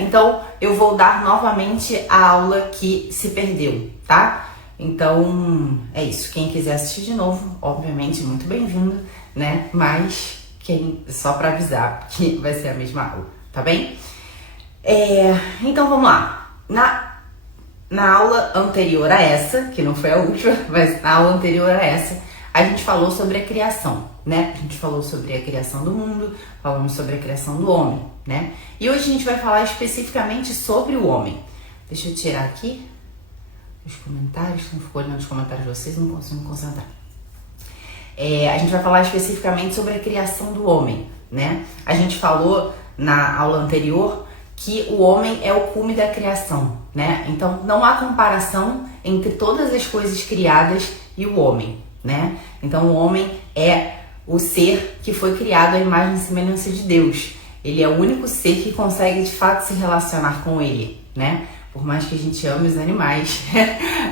Então, eu vou dar novamente a aula que se perdeu, tá? Então, é isso. Quem quiser assistir de novo, obviamente, muito bem-vindo, né? Mas, só para avisar que vai ser a mesma aula, tá bem? Então, vamos lá. Na aula anterior a essa, que não foi a última, mas na aula anterior a essa, a gente falou sobre a criação, né? A gente falou sobre a criação do mundo, falamos sobre a criação do homem, né? E hoje a gente vai falar especificamente sobre o homem. Deixa eu tirar aqui os comentários, não ficou olhando os comentários de vocês, não consigo me concentrar. A gente vai falar especificamente sobre a criação do homem, né? A gente falou na aula anterior que o homem é o cume da criação, né? Então não há comparação entre todas as coisas criadas e o homem, né? Então o homem é o ser que foi criado à imagem e semelhança de Deus. Ele é o único ser que consegue de fato se relacionar com ele, né? Por mais que a gente ame os animais,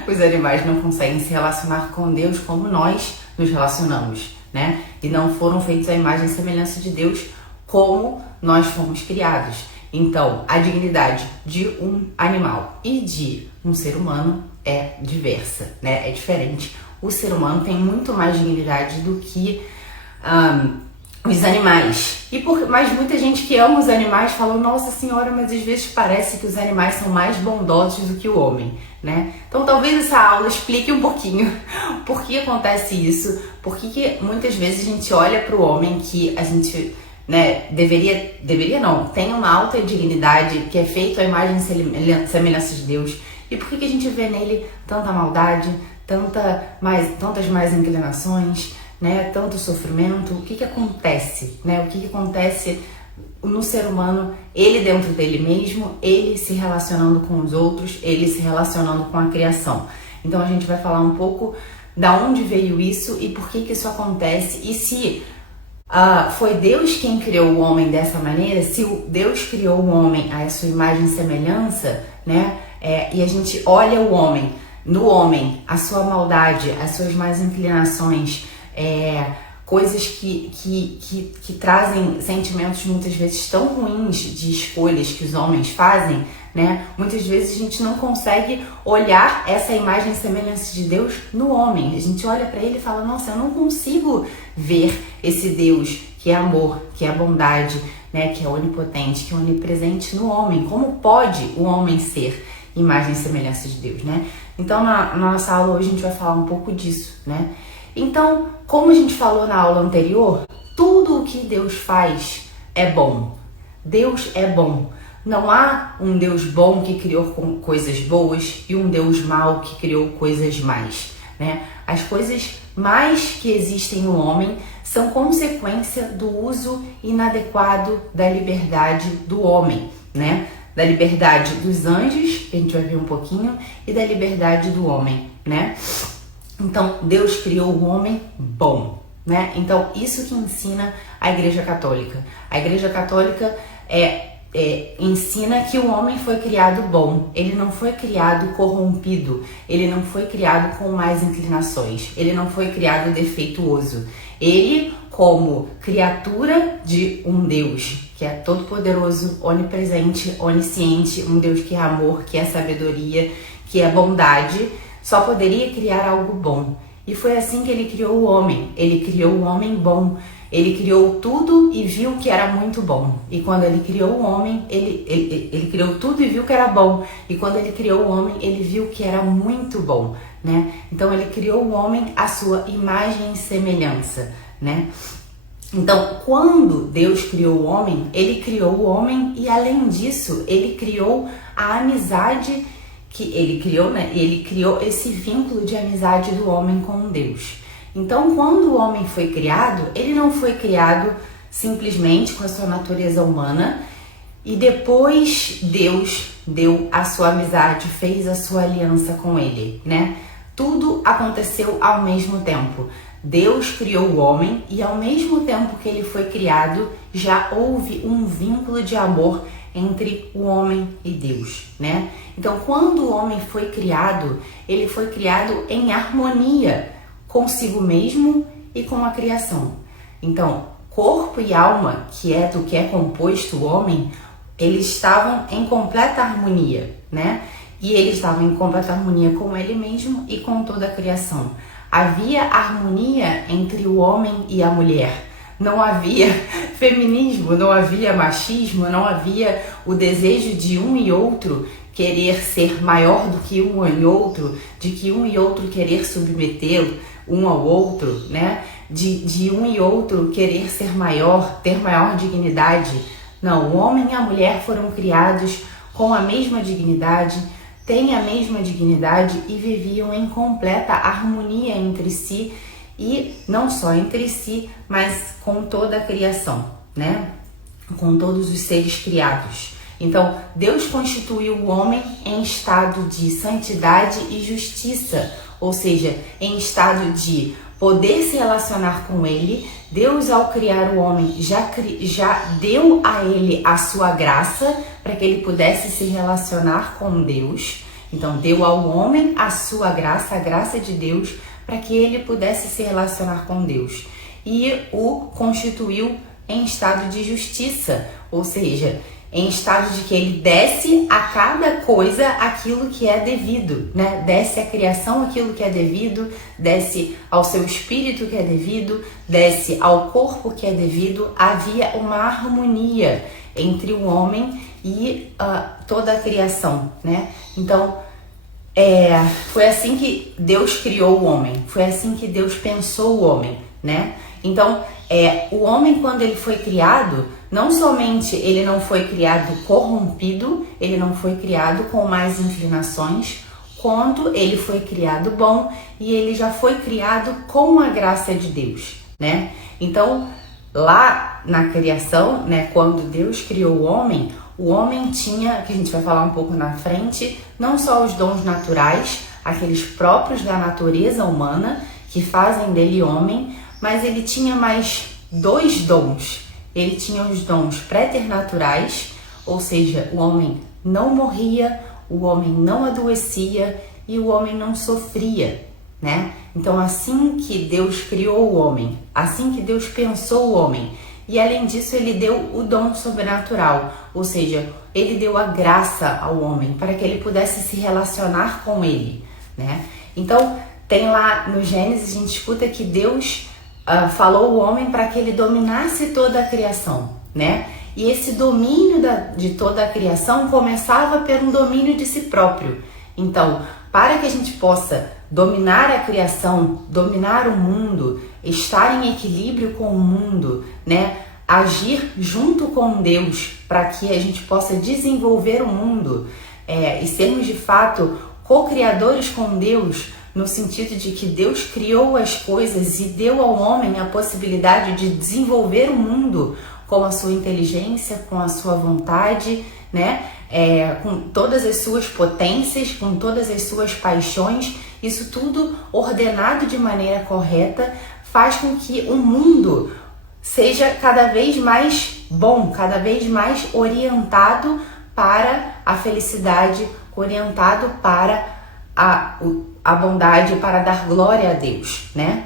os animais não conseguem se relacionar com Deus como nós nos relacionamos, né? E não foram feitos à imagem e semelhança de Deus como nós fomos criados. Então, a dignidade de um animal e de um ser humano é diversa, né? É diferente. O ser humano tem muito mais dignidade do que os animais. Mas muita gente que ama os animais fala, nossa senhora, mas às vezes parece que os animais são mais bondosos do que o homem, né? Então talvez essa aula explique um pouquinho por que acontece isso, por que muitas vezes a gente olha para o homem que a gente, né, deveria não, tem uma alta dignidade, que é feito à imagem e semelhança de Deus, e por que a gente vê nele tanta maldade, tantas mais inclinações, né, tanto sofrimento? O que acontece, né? O que acontece no ser humano, ele dentro dele mesmo, ele se relacionando com os outros, ele se relacionando com a criação. Então a gente vai falar um pouco da onde veio isso e por que isso acontece, e se foi Deus quem criou o homem dessa maneira, se Deus criou o homem à sua imagem e semelhança, né? E a gente olha no homem, a sua maldade, as suas más inclinações, coisas que trazem sentimentos muitas vezes tão ruins de escolhas que os homens fazem, né? Muitas vezes a gente não consegue olhar essa imagem e semelhança de Deus no homem. A gente olha para ele e fala, nossa, eu não consigo ver esse Deus que é amor, que é bondade, né? Que é onipotente, que é onipresente no homem. Como pode o homem ser imagem e semelhança de Deus, né? Então na nossa aula hoje a gente vai falar um pouco disso, né? Então, como a gente falou na aula anterior, tudo o que Deus faz é bom. Deus é bom. Não há um Deus bom que criou coisas boas e um Deus mau que criou coisas más, né? As coisas más que existem no homem são consequência do uso inadequado da liberdade do homem, né? Da liberdade dos anjos, que a gente vai ver um pouquinho, e da liberdade do homem, né? Então, Deus criou o homem bom, né? Então, isso que ensina a Igreja Católica. A Igreja Católica ensina que o homem foi criado bom. Ele não foi criado corrompido. Ele não foi criado com más inclinações. Ele não foi criado defeituoso. Ele, como criatura de um Deus que é todo-poderoso, onipresente, onisciente, um Deus que é amor, que é sabedoria, que é bondade, só poderia criar algo bom. E foi assim que ele criou o homem. Ele criou o homem bom. Ele criou tudo e viu que era muito bom. E quando ele criou o homem, ele criou tudo e viu que era bom. E quando ele criou o homem, ele viu que era muito bom, né? Então ele criou o homem à sua imagem e semelhança, né? Então, quando Deus criou o homem, ele criou o homem e, além disso, ele criou a amizade que ele criou, né? Ele criou esse vínculo de amizade do homem com Deus. Então, quando o homem foi criado, ele não foi criado simplesmente com a sua natureza humana e depois Deus deu a sua amizade, fez a sua aliança com ele, né? Tudo aconteceu ao mesmo tempo. Deus criou o homem e ao mesmo tempo que ele foi criado, já houve um vínculo de amor entre o homem e Deus, né? Então, quando o homem foi criado, ele foi criado em harmonia consigo mesmo e com a criação. Então, corpo e alma, que é do que é composto o homem, eles estavam em completa harmonia, né? E eles estavam em completa harmonia com ele mesmo e com toda a criação. Havia harmonia entre o homem e a mulher. Não havia feminismo, não havia machismo, não havia o desejo de um e outro querer ser maior do que um e outro, de que um e outro querer submeter um ao outro, né? De um e outro querer ser maior, ter maior dignidade. Não, o homem e a mulher foram criados com a mesma dignidade, têm a mesma dignidade e viviam em completa harmonia entre si, e não só entre si, mas com toda a criação, né? Com todos os seres criados. Então, Deus constituiu o homem em estado de santidade e justiça, ou seja, em estado de poder se relacionar com ele. Deus, ao criar o homem, já deu a ele a sua graça para que ele pudesse se relacionar com Deus. Então, deu ao homem a sua graça, a graça de Deus, para que ele pudesse se relacionar com Deus. E o constituiu em estado de justiça, ou seja, em estado de que ele desse a cada coisa aquilo que é devido, né? Desse à criação aquilo que é devido, desse ao seu espírito que é devido, desse ao corpo que é devido. Havia uma harmonia entre o homem e toda a criação, né? Então, foi assim que Deus criou o homem, foi assim que Deus pensou o homem, né? Então, o homem, quando ele foi criado, não somente ele não foi criado corrompido, ele não foi criado com más inclinações, quanto ele foi criado bom e ele já foi criado com a graça de Deus, né? Então, lá na criação, né, quando Deus criou o homem tinha, que a gente vai falar um pouco na frente, não só os dons naturais, aqueles próprios da natureza humana, que fazem dele homem, mas ele tinha mais 2 dons. Ele tinha os dons préternaturais, ou seja, o homem não morria, o homem não adoecia e o homem não sofria, né? Então, assim que Deus criou o homem, assim que Deus pensou o homem, e além disso ele deu o dom sobrenatural, ou seja, ele deu a graça ao homem para que ele pudesse se relacionar com ele, né? Então, tem lá no Gênesis, a gente escuta que Deus falou o homem para que ele dominasse toda a criação, né? E esse domínio de toda a criação começava pelo domínio de si próprio. Então, para que a gente possa dominar a criação, dominar o mundo, estar em equilíbrio com o mundo, né? Agir junto com Deus para que a gente possa desenvolver o mundo e sermos de fato co-criadores com Deus, no sentido de que Deus criou as coisas e deu ao homem a possibilidade de desenvolver o mundo com a sua inteligência, com a sua vontade, né? Com todas as suas potências, com todas as suas paixões. Isso tudo ordenado de maneira correta faz com que o mundo seja cada vez mais bom, cada vez mais orientado para a felicidade, orientado para a bondade, para dar glória a Deus, né?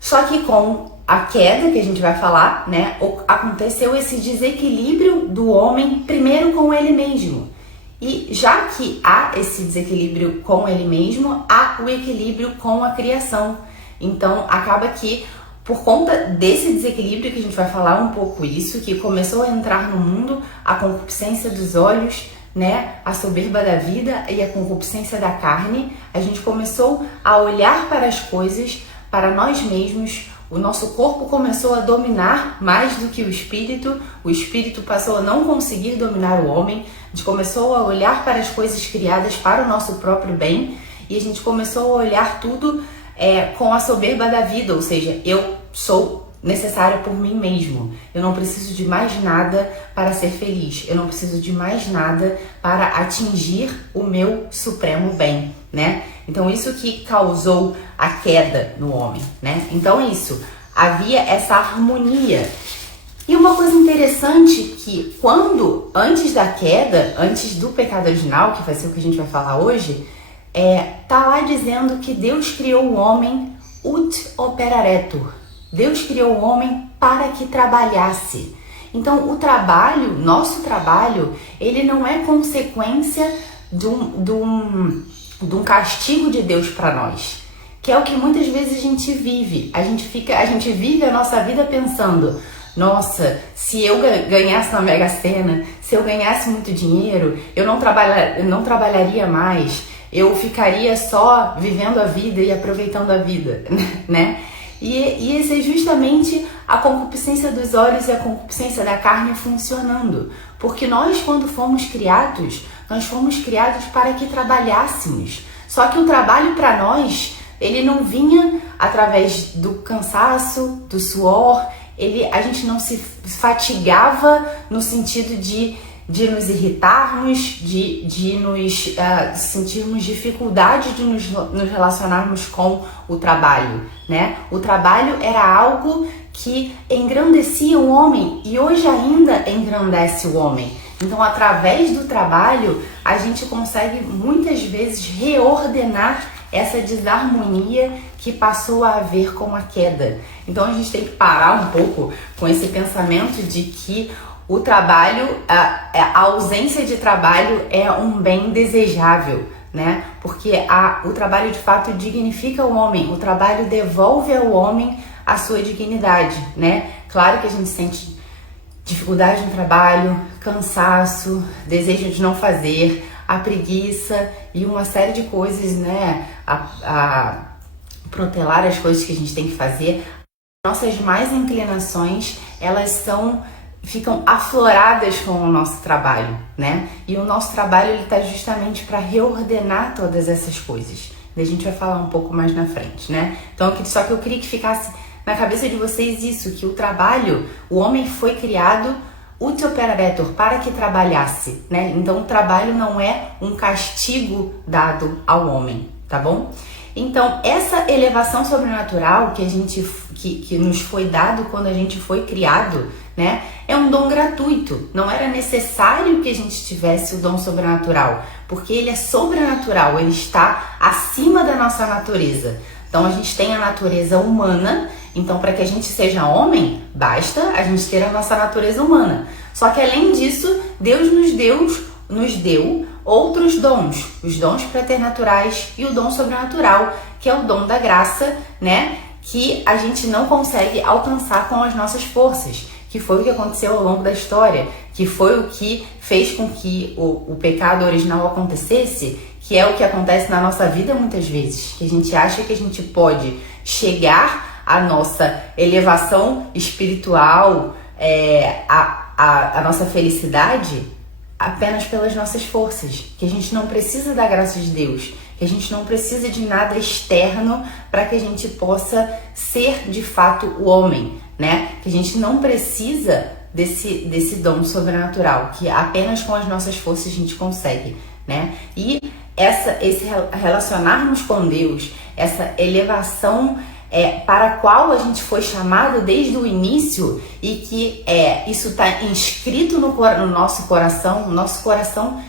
Só que com a queda, que a gente vai falar, né, aconteceu esse desequilíbrio do homem primeiro com ele mesmo. E já que há esse desequilíbrio com ele mesmo, há o equilíbrio com a criação. Então, acaba que, por conta desse desequilíbrio, que a gente vai falar um pouco isso, que começou a entrar no mundo a concupiscência dos olhos, né, a soberba da vida e a concupiscência da carne, a gente começou a olhar para as coisas, para nós mesmos. O nosso corpo começou a dominar mais do que o espírito passou a não conseguir dominar o homem, a gente começou a olhar para as coisas criadas para o nosso próprio bem e a gente começou a olhar tudo com a soberba da vida, ou seja, eu sou necessário por mim mesmo, eu não preciso de mais nada para ser feliz, eu não preciso de mais nada para atingir o meu supremo bem, né? Então isso que causou a queda no homem, né? Então isso, havia essa harmonia. E uma coisa interessante que antes da queda, antes do pecado original, que vai ser o que a gente vai falar hoje, tá lá dizendo que Deus criou o homem ut operaretur. Deus criou o homem para que trabalhasse. Então o trabalho, nosso trabalho, ele não é consequência de um castigo de Deus para nós, que é o que muitas vezes a gente vive. A gente vive a nossa vida pensando: nossa, se eu ganhasse na Mega Sena, se eu ganhasse muito dinheiro, eu não trabalharia mais, eu ficaria só vivendo a vida e aproveitando a vida, né? E esse é justamente a concupiscência dos olhos e a concupiscência da carne funcionando. Porque nós, quando fomos criados para que trabalhássemos. Só que o trabalho para nós, ele não vinha através do cansaço, do suor, a gente não se fatigava no sentido de nos irritarmos, de nos sentirmos dificuldade de nos relacionarmos com o trabalho, né? O trabalho era algo que engrandecia o homem e hoje ainda engrandece o homem. Então, através do trabalho, a gente consegue muitas vezes reordenar essa desarmonia que passou a haver com a queda. Então, a gente tem que parar um pouco com esse pensamento de que o trabalho, a ausência de trabalho é um bem desejável, né? Porque o trabalho de fato dignifica o homem, o trabalho devolve ao homem a sua dignidade, né? Claro que a gente sente dificuldade no trabalho, cansaço, desejo de não fazer, a preguiça e uma série de coisas, né? A protelar as coisas que a gente tem que fazer. Nossas más inclinações, elas ficam afloradas com o nosso trabalho, né? E o nosso trabalho, ele tá justamente para reordenar todas essas coisas. A gente vai falar um pouco mais na frente, né? Então, só que eu queria que ficasse na cabeça de vocês isso, que o trabalho, o homem foi criado ut operaretur, para que trabalhasse, né? Então, o trabalho não é um castigo dado ao homem, tá bom? Então, essa elevação sobrenatural que nos foi dado quando a gente foi criado, né? É um dom gratuito. Não era necessário que a gente tivesse o dom sobrenatural, porque ele é sobrenatural, ele está acima da nossa natureza. Então, a gente tem a natureza humana. Então, para que a gente seja homem, basta a gente ter a nossa natureza humana. Só que, além disso, Deus nos deu outros dons, os dons preternaturais e o dom sobrenatural, que é o dom da graça, né? Que a gente não consegue alcançar com as nossas forças, que foi o que aconteceu ao longo da história, que foi o que fez com que o pecado original acontecesse, que é o que acontece na nossa vida muitas vezes, que a gente acha que a gente pode chegar à nossa elevação espiritual, a nossa felicidade apenas pelas nossas forças, que a gente não precisa da graça de Deus, que a gente não precisa de nada externo para que a gente possa ser de fato o homem, né? Que a gente não precisa desse dom sobrenatural, que apenas com as nossas forças a gente consegue, né? E esse relacionarmos com Deus, essa elevação para a qual a gente foi chamado desde o início e que isso está inscrito no nosso coração. No nosso coração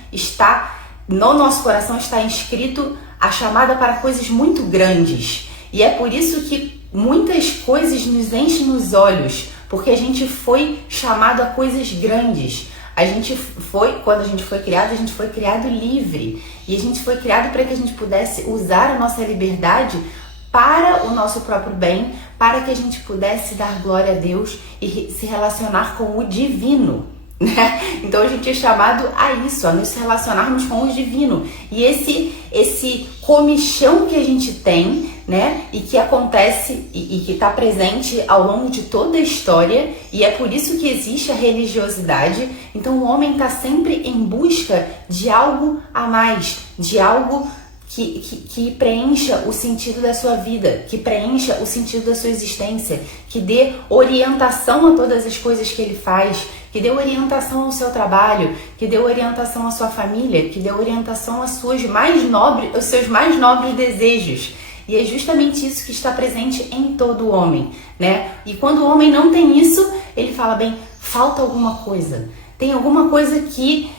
está inscrito a chamada para coisas muito grandes. E é por isso que muitas coisas nos enchem os olhos, porque a gente foi chamado a coisas grandes. Quando a gente foi criado livre. E a gente foi criado para que a gente pudesse usar a nossa liberdade para o nosso próprio bem, para que a gente pudesse dar glória a Deus e se relacionar com o divino, né? Então a gente é chamado a isso, a nos relacionarmos com o divino. E esse comichão que a gente tem, né? E que acontece e que está presente ao longo de toda a história, e é por isso que existe a religiosidade. Então o homem está sempre em busca de algo a mais, de algo que preencha o sentido da sua vida, que preencha o sentido da sua existência, que dê orientação a todas as coisas que ele faz, que dê orientação ao seu trabalho, que dê orientação à sua família, que dê orientação aos seus mais nobres desejos. E é justamente isso que está presente em todo homem, né? E quando o homem não tem isso, ele fala, bem, falta alguma coisa. Tem alguma coisa que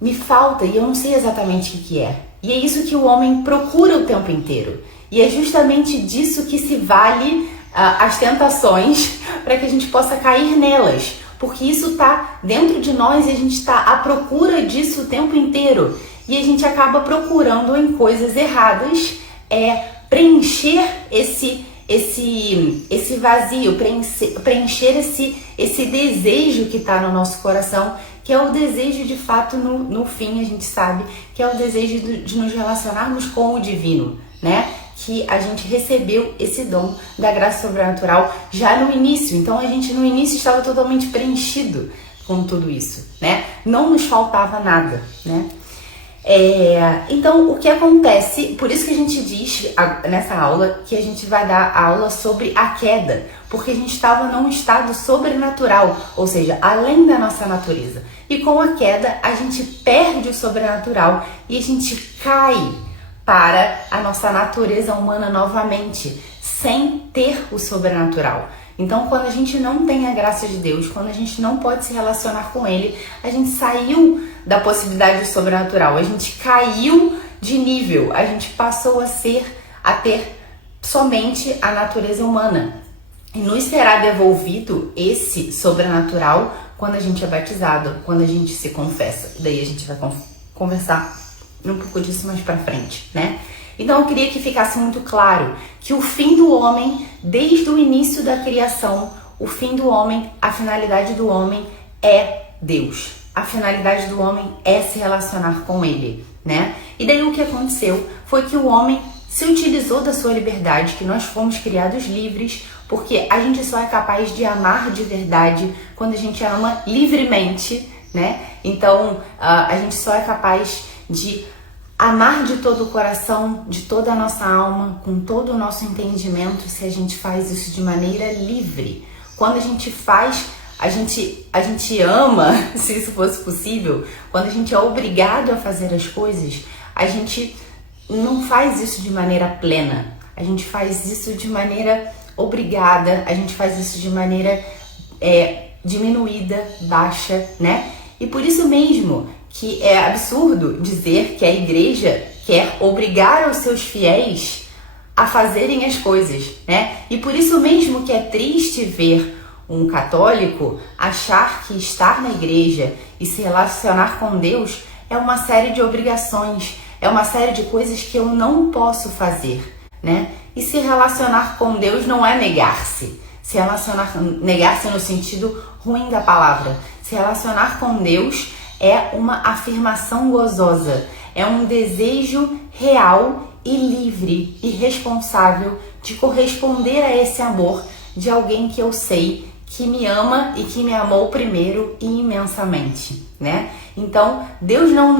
me falta e eu não sei exatamente o que é. E é isso que o homem procura o tempo inteiro. E é justamente disso que se vale as tentações, para que a gente possa cair nelas. Porque isso tá dentro de nós e a gente está à procura disso o tempo inteiro. E a gente acaba procurando em coisas erradas, preencher esse vazio, preencher esse desejo que está no nosso coração, que é o desejo de fato, no fim a gente sabe, que é o desejo de nos relacionarmos com o divino, né? Que a gente recebeu esse dom da graça sobrenatural já no início. Então a gente no início estava totalmente preenchido com tudo isso, né? Não nos faltava nada, né? Então o que acontece, por isso que a gente diz nessa aula que a gente vai dar aula sobre a queda, porque a gente estava num estado sobrenatural, ou seja, além da nossa natureza. E com a queda a gente perde o sobrenatural e a gente cai para a nossa natureza humana novamente, sem ter o sobrenatural. Então, quando a gente não tem a graça de Deus, quando a gente não pode se relacionar com Ele, a gente saiu da possibilidade do sobrenatural, a gente caiu de nível, a gente passou a ter somente a natureza humana. E nos será devolvido esse sobrenatural quando a gente é batizado, quando a gente se confessa. Daí a gente vai conversar um pouco disso mais pra frente, né? Então eu queria que ficasse muito claro que o fim do homem, desde o início da criação, o fim do homem, a finalidade do homem é Deus. A finalidade do homem é se relacionar com Ele, né? E daí o que aconteceu foi que o homem se utilizou da sua liberdade, que nós fomos criados livres, porque a gente só é capaz de amar de verdade quando a gente ama livremente, né? Então a gente só é capaz de amar de todo o coração, de toda a nossa alma, com todo o nosso entendimento, se a gente faz isso de maneira livre. Quando a gente faz, a gente ama, se isso fosse possível, quando a gente é obrigado a fazer as coisas, a gente não faz isso de maneira plena, a gente faz isso de maneira obrigada, a gente faz isso de maneira diminuída, baixa, né? E por isso mesmo que é absurdo dizer que a igreja quer obrigar os seus fiéis a fazerem as coisas, né? E por isso mesmo que é triste ver um católico achar que estar na igreja e se relacionar com Deus é uma série de obrigações, é uma série de coisas que eu não posso fazer, né? E se relacionar com Deus não é negar-se. Negar-se no sentido ruim da palavra. Se relacionar com Deus é uma afirmação gozosa, é um desejo real e livre e responsável de corresponder a esse amor de alguém que eu sei que me ama e que me amou primeiro e imensamente, né? Então, Deus não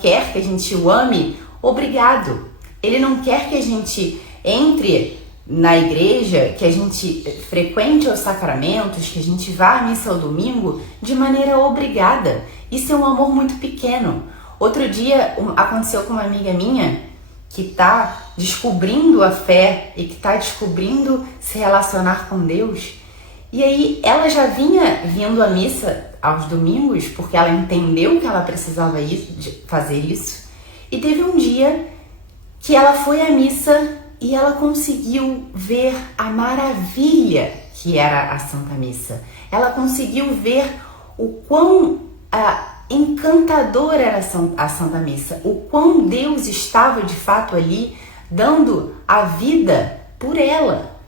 quer que a gente o ame obrigado. Ele não quer que a gente entre na igreja, que a gente frequente os sacramentos, que a gente vá à missa ao domingo de maneira obrigada. Isso é um amor muito pequeno. Outro dia aconteceu com uma amiga minha que está descobrindo a fé e que está descobrindo se relacionar com Deus. E aí ela já vinha vindo à missa aos domingos porque ela entendeu que ela precisava fazer isso. E teve um dia que ela foi à missa e ela conseguiu ver a maravilha que era a Santa Missa. Ela conseguiu ver o quão encantadora era a Santa Missa, o quão Deus estava de fato ali dando a vida por ela,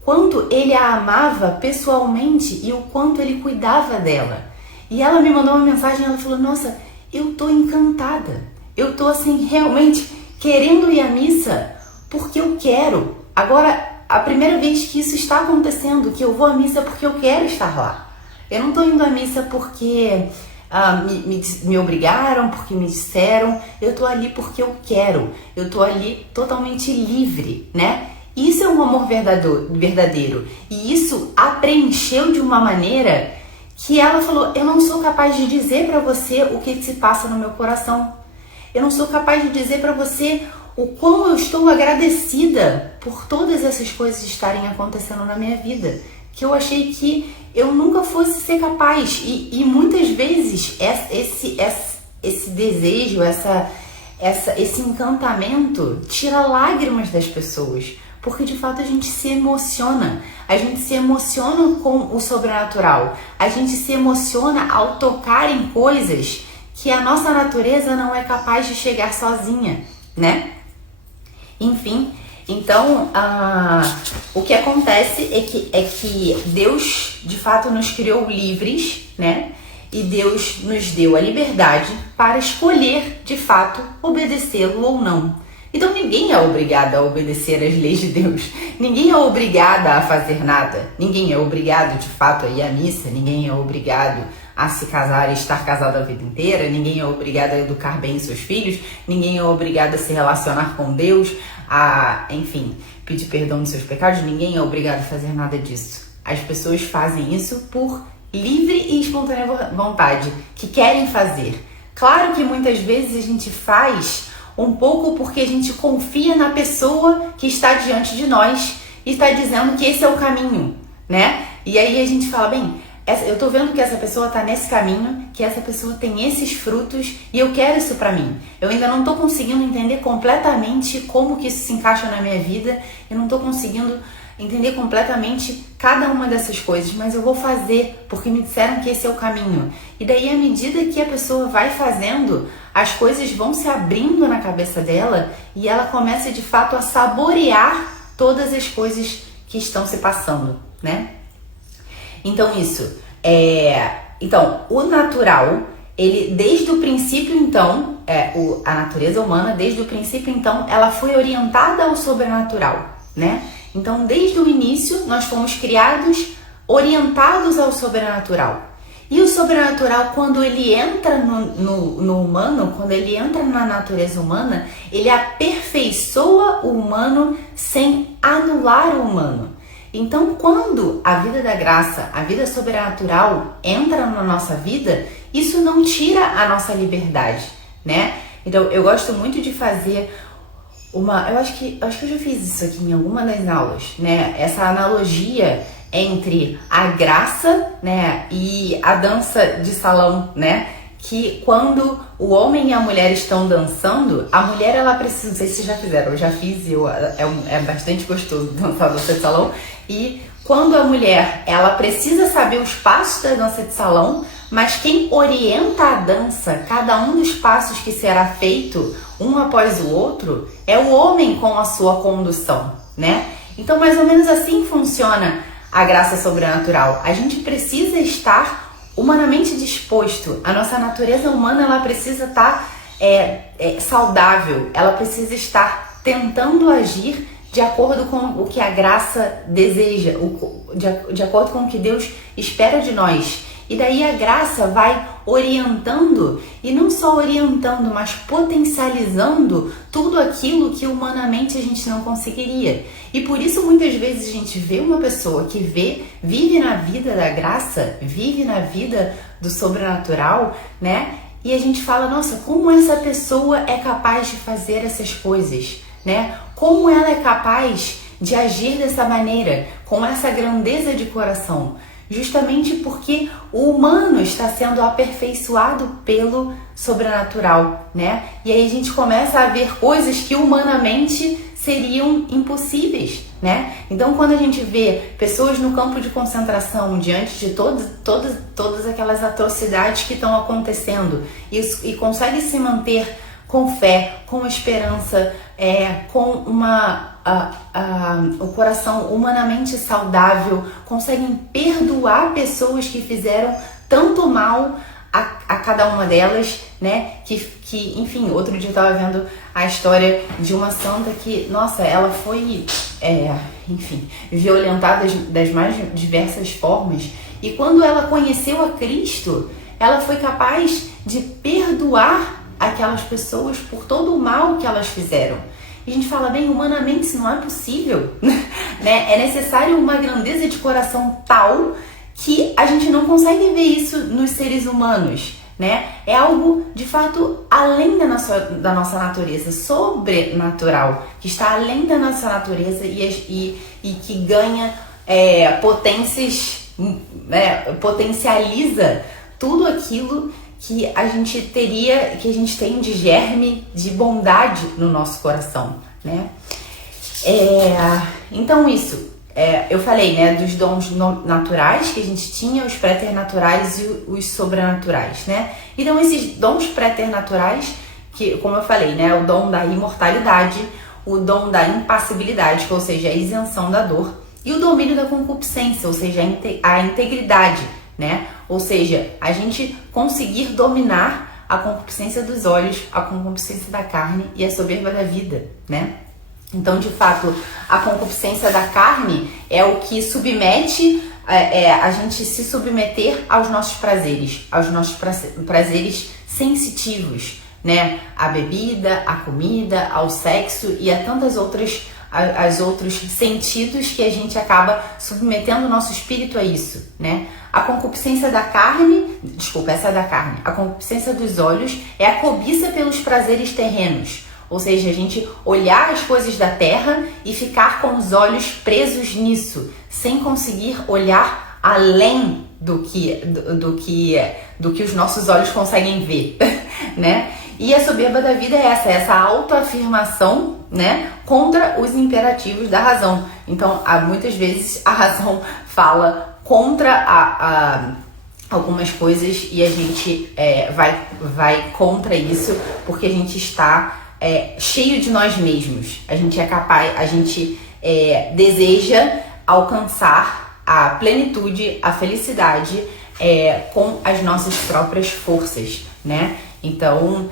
quanto Ele a amava pessoalmente e o quanto Ele cuidava dela. E ela me mandou uma mensagem, ela falou: nossa, eu tô encantada, eu tô assim realmente querendo ir à missa porque eu quero. Agora, a primeira vez que isso está acontecendo, que eu vou à missa porque eu quero estar lá. Eu não estou indo à missa porque me obrigaram, porque me disseram. Eu estou ali porque eu quero. Eu estou ali totalmente livre, né? Isso é um amor verdadeiro. E isso a preencheu de uma maneira que ela falou: eu não sou capaz de dizer para você o que se passa no meu coração. Eu não sou capaz de dizer para você o quão eu estou agradecida por todas essas coisas estarem acontecendo na minha vida, que eu achei que eu nunca fosse ser capaz. E muitas vezes esse desejo, esse encantamento tira lágrimas das pessoas, Porque de fato a gente se emociona. A gente se emociona com o sobrenatural. A gente se emociona ao tocar em coisas que a nossa natureza não é capaz de chegar sozinha, né? Enfim, então o que acontece é que Deus de fato nos criou livres, né? E Deus nos deu a liberdade para escolher de fato obedecê-lo ou não. Então ninguém é obrigado a obedecer às leis de Deus, ninguém é obrigado a fazer nada, ninguém é obrigado de fato a ir à missa, ninguém é obrigado a se casar e estar casado a vida inteira, ninguém é obrigado a educar bem seus filhos, ninguém é obrigado a se relacionar com Deus, a, enfim, pedir perdão dos seus pecados, ninguém é obrigado a fazer nada disso. As pessoas fazem isso por livre e espontânea vontade, que querem fazer. Claro que muitas vezes a gente faz um pouco porque a gente confia na pessoa que está diante de nós e está dizendo que esse é o caminho, né? E aí a gente fala, bem, eu tô vendo que essa pessoa tá nesse caminho, que essa pessoa tem esses frutos e eu quero isso pra mim. Eu ainda não tô conseguindo entender completamente como que isso se encaixa na minha vida, eu não tô conseguindo entender completamente cada uma dessas coisas, mas eu vou fazer porque me disseram que esse é o caminho. E daí, à medida que a pessoa vai fazendo, as coisas vão se abrindo na cabeça dela e ela começa de fato a saborear todas as coisas que estão se passando, né? Então então o natural, ele desde o princípio então, a natureza humana desde o princípio então, ela foi orientada ao sobrenatural, né? Então desde o início nós fomos criados orientados ao sobrenatural. E o sobrenatural, quando ele entra no humano, quando ele entra na natureza humana, ele aperfeiçoa o humano sem anular o humano. Então, quando a vida da graça, a vida sobrenatural entra na nossa vida, isso não tira a nossa liberdade, né? Então, eu gosto muito de fazer eu acho que eu já fiz isso aqui em alguma das aulas, né? Essa analogia entre a graça, né, e a dança de salão, né? Que quando o homem e a mulher estão dançando, a mulher ela precisa, não sei se vocês já fizeram, eu já fiz e é bastante gostoso dançar dança de salão. E quando a mulher ela precisa saber os passos da dança de salão, mas quem orienta a dança, cada um dos passos que será feito um após o outro, é o homem com a sua condução, né? Então mais ou menos assim funciona a graça sobrenatural. A gente precisa estar humanamente disposto. A nossa natureza humana ela precisa estar saudável. Ela precisa estar tentando agir de acordo com o que a graça deseja, de acordo com o que Deus espera de nós. E daí a graça vai orientando, e não só orientando, mas potencializando tudo aquilo que humanamente a gente não conseguiria. E por isso muitas vezes a gente vê uma pessoa que vive na vida da graça, vive na vida do sobrenatural, né? E a gente fala, nossa, como essa pessoa é capaz de fazer essas coisas, né? Como ela é capaz de agir dessa maneira, com essa grandeza de coração? Justamente porque o humano está sendo aperfeiçoado pelo sobrenatural, né? E aí a gente começa a ver coisas que humanamente seriam impossíveis, né? Então quando a gente vê pessoas no campo de concentração diante de todas aquelas atrocidades que estão acontecendo e consegue se manter com fé, com esperança, com o coração humanamente saudável, conseguem perdoar pessoas que fizeram tanto mal a cada uma delas, né? Que enfim, outro dia eu estava vendo a história de uma santa que, nossa, ela foi, enfim, violentada das mais diversas formas. E quando ela conheceu a Cristo, ela foi capaz de perdoar aquelas pessoas por todo o mal que elas fizeram. E a gente fala, bem, humanamente isso não é possível, né? É necessário uma grandeza de coração tal que a gente não consegue ver isso nos seres humanos, né? É algo, de fato, além da nossa natureza, sobrenatural, que está além da nossa natureza e que ganha potências, né? Potencializa tudo aquilo que a gente tem de germe, de bondade no nosso coração, né? Então eu falei, né, dos dons naturais que a gente tinha, os preternaturais e os sobrenaturais, né? Então esses dons preternaturais, que, como eu falei, né, o dom da imortalidade, o dom da impassibilidade, ou seja, a isenção da dor, e o domínio da concupiscência, ou seja, a integridade, né? Ou seja, a gente conseguir dominar a concupiscência dos olhos, a concupiscência da carne e a soberba da vida, né? Então, de fato, a concupiscência da carne é o que submete a gente se submeter aos nossos prazeres sensitivos, né? A bebida, a comida, ao sexo e a tantas outras outros sentidos que a gente acaba submetendo o nosso espírito a isso, né? A concupiscência da carne, a concupiscência dos olhos é a cobiça pelos prazeres terrenos, ou seja, a gente olhar as coisas da terra e ficar com os olhos presos nisso, sem conseguir olhar além do que os nossos olhos conseguem ver, né? E a soberba da vida é essa autoafirmação, né, contra os imperativos da razão. Então, muitas vezes a razão fala contra algumas coisas e a gente vai contra isso porque a gente está cheio de nós mesmos. A gente deseja alcançar a plenitude, a felicidade com as nossas próprias forças, né? Então,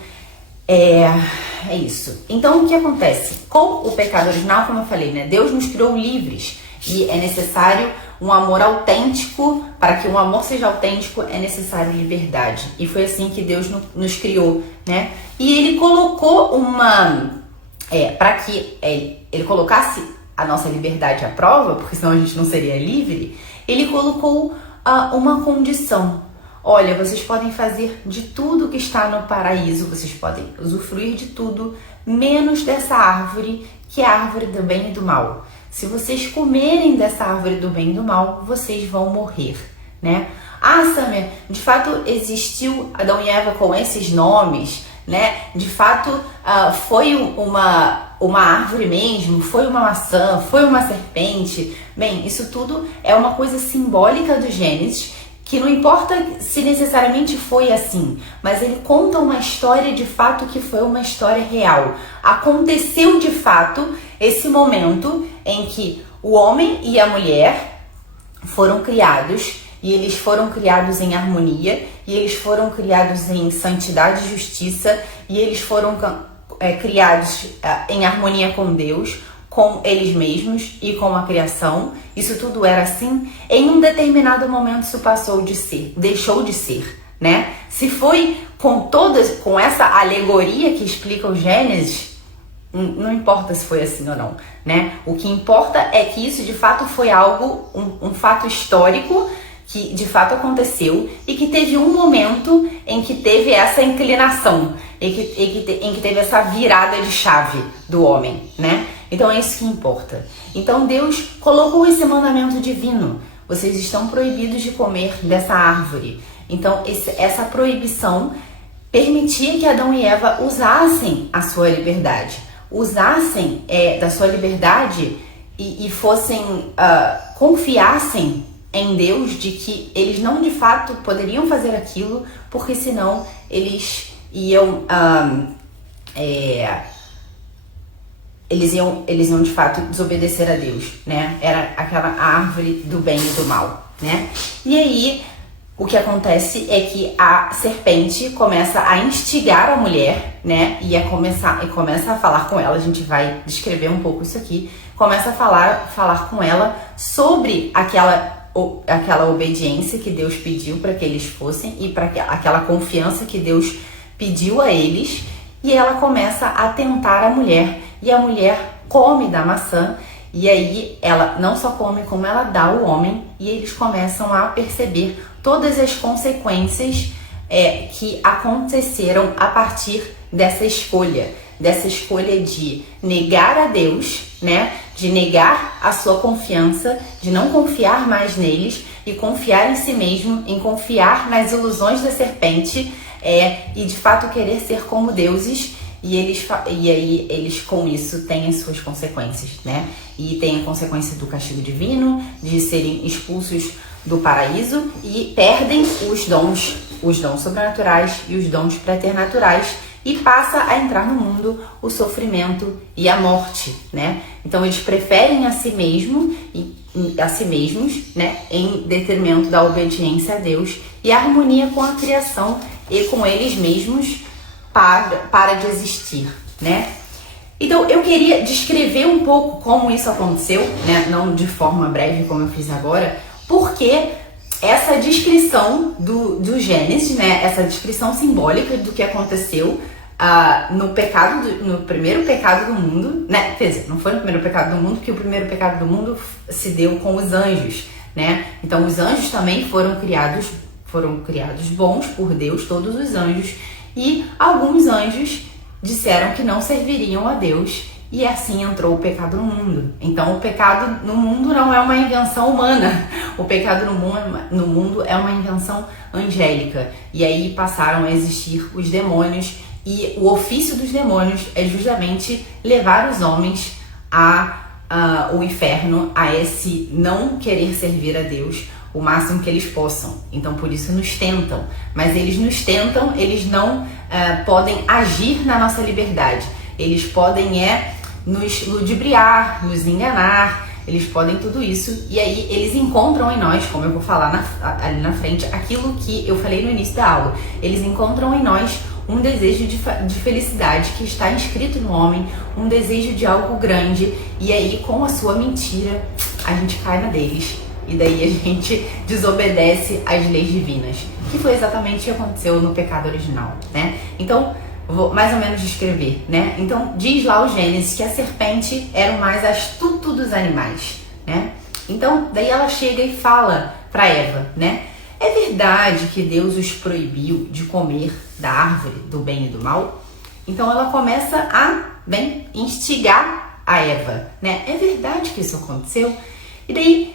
é isso. Então, o que acontece? Com o pecado original, como eu falei, né? Deus nos criou livres e é necessário um amor autêntico. Para que um amor seja autêntico, é necessário liberdade. E foi assim que Deus nos criou, né? E Ele colocou para que Ele colocasse a nossa liberdade à prova, porque senão a gente não seria livre, Ele colocou uma condição. Olha, vocês podem fazer de tudo que está no paraíso, vocês podem usufruir de tudo, menos dessa árvore, que é a árvore do bem e do mal. Se vocês comerem dessa árvore do bem e do mal, vocês vão morrer, né? Samia, de fato existiu Adão e Eva com esses nomes, né? De fato, foi uma árvore mesmo, foi uma maçã, foi uma serpente. Bem, isso tudo é uma coisa simbólica do Gênesis, que não importa se necessariamente foi assim, mas ele conta uma história de fato que foi uma história real. Aconteceu de fato esse momento em que o homem e a mulher foram criados, e eles foram criados em harmonia, e eles foram criados em santidade e justiça, e eles foram criados em harmonia com Deus, com eles mesmos e com a criação. Isso tudo era assim. Em um determinado momento isso deixou de ser, né? Se foi com essa alegoria que explica o Gênesis, não importa se foi assim ou não, né? O que importa é que isso de fato foi algo, um fato histórico que de fato aconteceu e que teve um momento em que teve essa inclinação, em que teve essa virada de chave do homem, né? Então é isso que importa. Então Deus colocou esse mandamento divino. Vocês estão proibidos de comer dessa árvore. Então essa proibição permitia que Adão e Eva usassem a sua liberdade. Usassem da sua liberdade e fossem, confiassem em Deus de que eles não de fato poderiam fazer aquilo, porque senão eles iam... Eles iam de fato desobedecer a Deus, né? Era aquela árvore do bem e do mal, né? E aí, o que acontece é que a serpente começa a instigar a mulher, né? E começa a falar com ela, a gente vai descrever um pouco isso aqui, começa a falar com ela sobre aquela obediência que Deus pediu para que eles fossem e para aquela confiança que Deus pediu a eles, e ela começa a tentar a mulher. E a mulher come da maçã, e aí ela não só come, como ela dá ao homem, e eles começam a perceber todas as consequências que aconteceram a partir dessa escolha de negar a Deus, né? De negar a sua confiança, de não confiar mais neles e confiar em si mesmo, em confiar nas ilusões da serpente, e de fato querer ser como deuses. e aí eles com isso têm as suas consequências, né? E tem a consequência do castigo divino, de serem expulsos do paraíso e perdem os dons sobrenaturais e os dons preternaturais, e passa a entrar no mundo o sofrimento e a morte, né? Então eles preferem a si mesmos, né, em detrimento da obediência a Deus e a harmonia com a criação e com eles mesmos para de existir, né? Então eu queria descrever um pouco como isso aconteceu, né? Não de forma breve como eu fiz agora, porque essa descrição do Gênesis, né? Essa descrição simbólica do que aconteceu no primeiro pecado do mundo, né? Quer dizer, não foi no primeiro pecado do mundo, porque o primeiro pecado do mundo se deu com os anjos, né? Então os anjos também foram criados bons por Deus, todos os anjos, e alguns anjos disseram que não serviriam a Deus, e assim entrou o pecado no mundo. Então o pecado no mundo não é uma invenção humana, o pecado no mundo é uma invenção angélica, e aí passaram a existir os demônios. E o ofício dos demônios é justamente levar os homens ao inferno, a esse não querer servir a Deus o máximo que eles possam. Então por isso nos tentam, mas eles nos tentam, eles não podem agir na nossa liberdade. Eles podem nos ludibriar, nos enganar, eles podem tudo isso, e aí eles encontram em nós, como eu vou falar ali na frente, aquilo que eu falei no início da aula. Eles encontram em nós um desejo de felicidade que está inscrito no homem, um desejo de algo grande, e aí com a sua mentira a gente cai na deles, e daí a gente desobedece às leis divinas, que foi exatamente o que aconteceu no pecado original, né? Então, vou mais ou menos descrever, né? Então, diz lá o Gênesis que a serpente era o mais astuto dos animais, né? Então, daí ela chega e fala para Eva, né? É verdade que Deus os proibiu de comer da árvore do bem e do mal? Então ela começa a instigar a Eva, né? É verdade que isso aconteceu? E daí,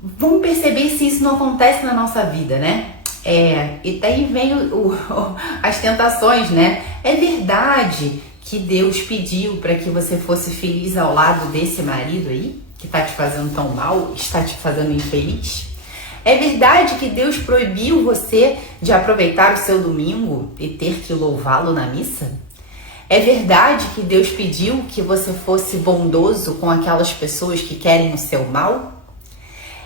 vamos perceber se isso não acontece na nossa vida, né? E daí vem as tentações, né? É verdade que Deus pediu para que você fosse feliz ao lado desse marido aí, que tá te fazendo tão mal, está te fazendo infeliz? É verdade que Deus proibiu você de aproveitar o seu domingo e ter que louvá-lo na missa? É verdade que Deus pediu que você fosse bondoso com aquelas pessoas que querem o seu mal?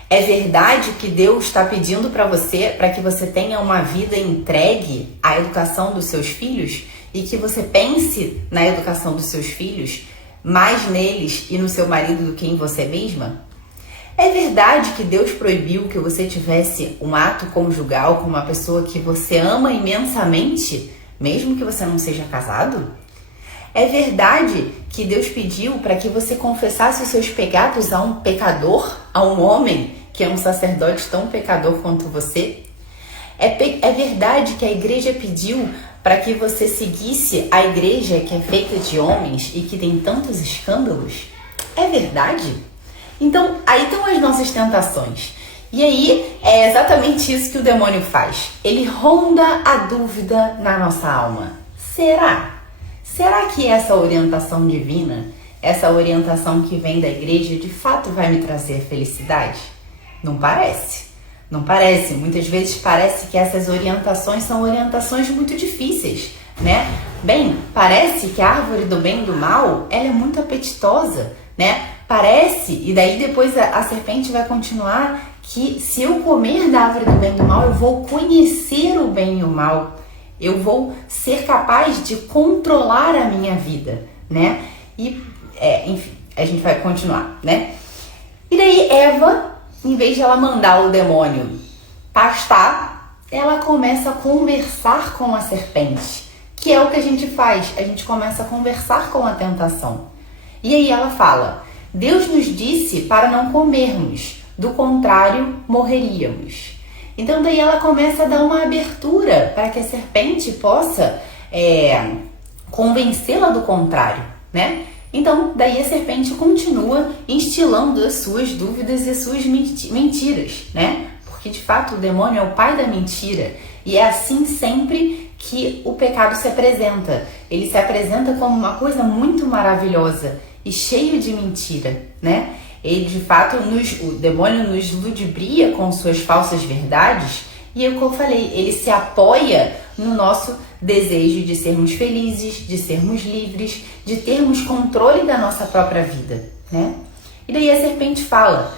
É verdade que Deus está pedindo para que você tenha uma vida entregue à educação dos seus filhos e que você pense na educação dos seus filhos mais neles e no seu marido do que em você mesma? É verdade que Deus proibiu que você tivesse um ato conjugal com uma pessoa que você ama imensamente, mesmo que você não seja casado? É verdade que Deus pediu para que você confessasse os seus pecados a um pecador, a um homem que é um sacerdote tão pecador quanto você? É verdade que a igreja pediu para que você seguisse a igreja que é feita de homens e que tem tantos escândalos? É verdade? Então, aí estão as nossas tentações. E aí, é exatamente isso que o demônio faz. Ele ronda a dúvida na nossa alma. Será? Será que essa orientação divina, essa orientação que vem da igreja, de fato vai me trazer felicidade? Não parece. Não parece. Muitas vezes parece que essas orientações são orientações muito difíceis, né? Bem, parece que a árvore do bem e do mal, ela é muito apetitosa, né? Parece, e daí depois a serpente vai continuar, que se eu comer da árvore do bem e do mal, eu vou conhecer o bem e o mal. Eu vou ser capaz de controlar a minha vida, né? E, enfim, a gente vai continuar, né? E daí Eva, em vez de ela mandar o demônio pastar, ela começa a conversar com a serpente, que é o que a gente faz. A gente começa a conversar com a tentação. E aí ela fala: Deus nos disse para não comermos, do contrário, morreríamos. Então daí ela começa a dar uma abertura para que a serpente possa convencê-la do contrário, né? Então daí a serpente continua instilando as suas dúvidas e as suas mentiras, né? Porque de fato o demônio é o pai da mentira, e é assim sempre que o pecado se apresenta. Ele se apresenta como uma coisa muito maravilhosa e cheio de mentira, né? Ele, de fato, o demônio nos ludibria com suas falsas verdades e, como eu falei, ele se apoia no nosso desejo de sermos felizes, de sermos livres, de termos controle da nossa própria vida, né? E daí a serpente fala: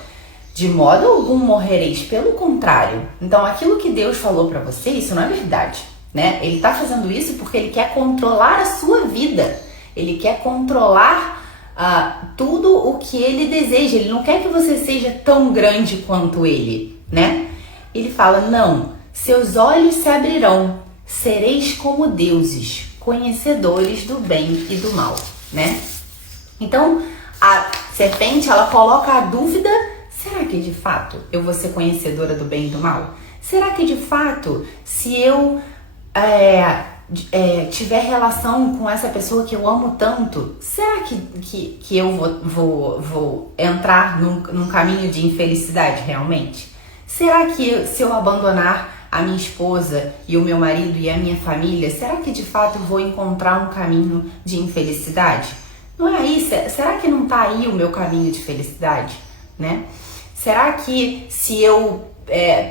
de modo algum morrereis, pelo contrário. Então, aquilo que Deus falou para você, isso não é verdade, né? Ele está fazendo isso porque ele quer controlar a sua vida. Ele quer controlar tudo o que ele deseja. Ele não quer que você seja tão grande quanto ele, né? Ele fala: não, seus olhos se abrirão, sereis como deuses, conhecedores do bem e do mal, né? Então, a serpente, ela coloca a dúvida: será que de fato eu vou ser conhecedora do bem e do mal? Será que de fato, se eu tiver relação com essa pessoa que eu amo tanto, será que eu vou entrar num caminho de infelicidade realmente? Será que se eu abandonar a minha esposa e o meu marido e a minha família, será que de fato eu vou encontrar um caminho de infelicidade? Não é aí? Será que não está aí o meu caminho de felicidade, né? Será que se eu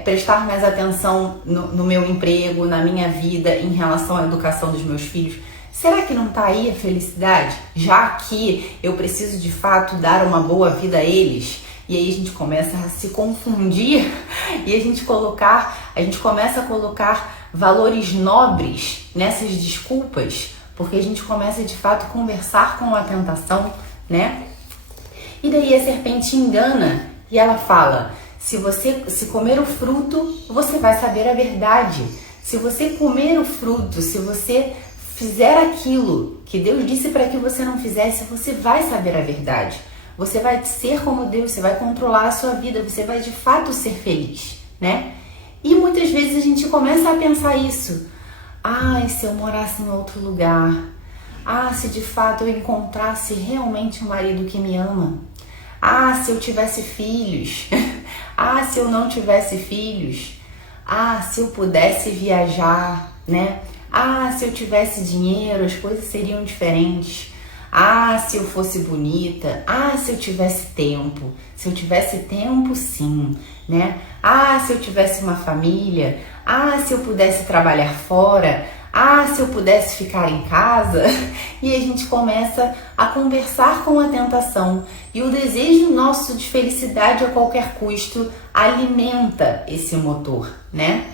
prestar mais atenção no meu emprego, na minha vida, em relação à educação dos meus filhos, será que não está aí a felicidade? Já que eu preciso de fato dar uma boa vida a eles? E aí a gente começa a se confundir e a gente começa a colocar valores nobres nessas desculpas, porque a gente começa de fato a conversar com a tentação, né? E daí a serpente engana e ela fala: se comer o fruto, você vai saber a verdade. Se você comer o fruto, se você fizer aquilo que Deus disse para que você não fizesse, você vai saber a verdade. Você vai ser como Deus, você vai controlar a sua vida, você vai de fato ser feliz, né? E muitas vezes a gente começa a pensar isso. Se eu morasse em outro lugar. Se de fato eu encontrasse realmente um marido que me ama. Se eu tivesse filhos. Se eu não tivesse filhos. Se eu pudesse viajar, né? Se eu tivesse dinheiro, as coisas seriam diferentes. Se eu fosse bonita. Se eu tivesse tempo. Se eu tivesse tempo, sim, né? Se eu tivesse uma família. Se eu pudesse trabalhar fora. Se eu pudesse ficar em casa. E a gente começa a conversar com a tentação. E o desejo nosso de felicidade a qualquer custo alimenta esse motor, né?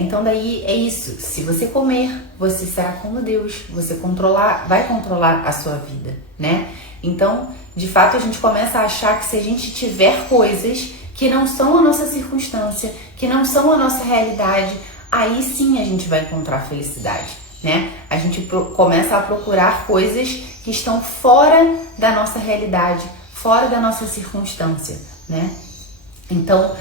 Então daí é isso. Se você comer, você será como Deus. Você vai controlar a sua vida, né? Então, de fato, a gente começa a achar que se a gente tiver coisas que não são a nossa circunstância, que não são a nossa realidade, aí sim a gente vai encontrar felicidade, né? A gente começa a procurar coisas que estão fora da nossa realidade, fora da nossa circunstância, né? Então,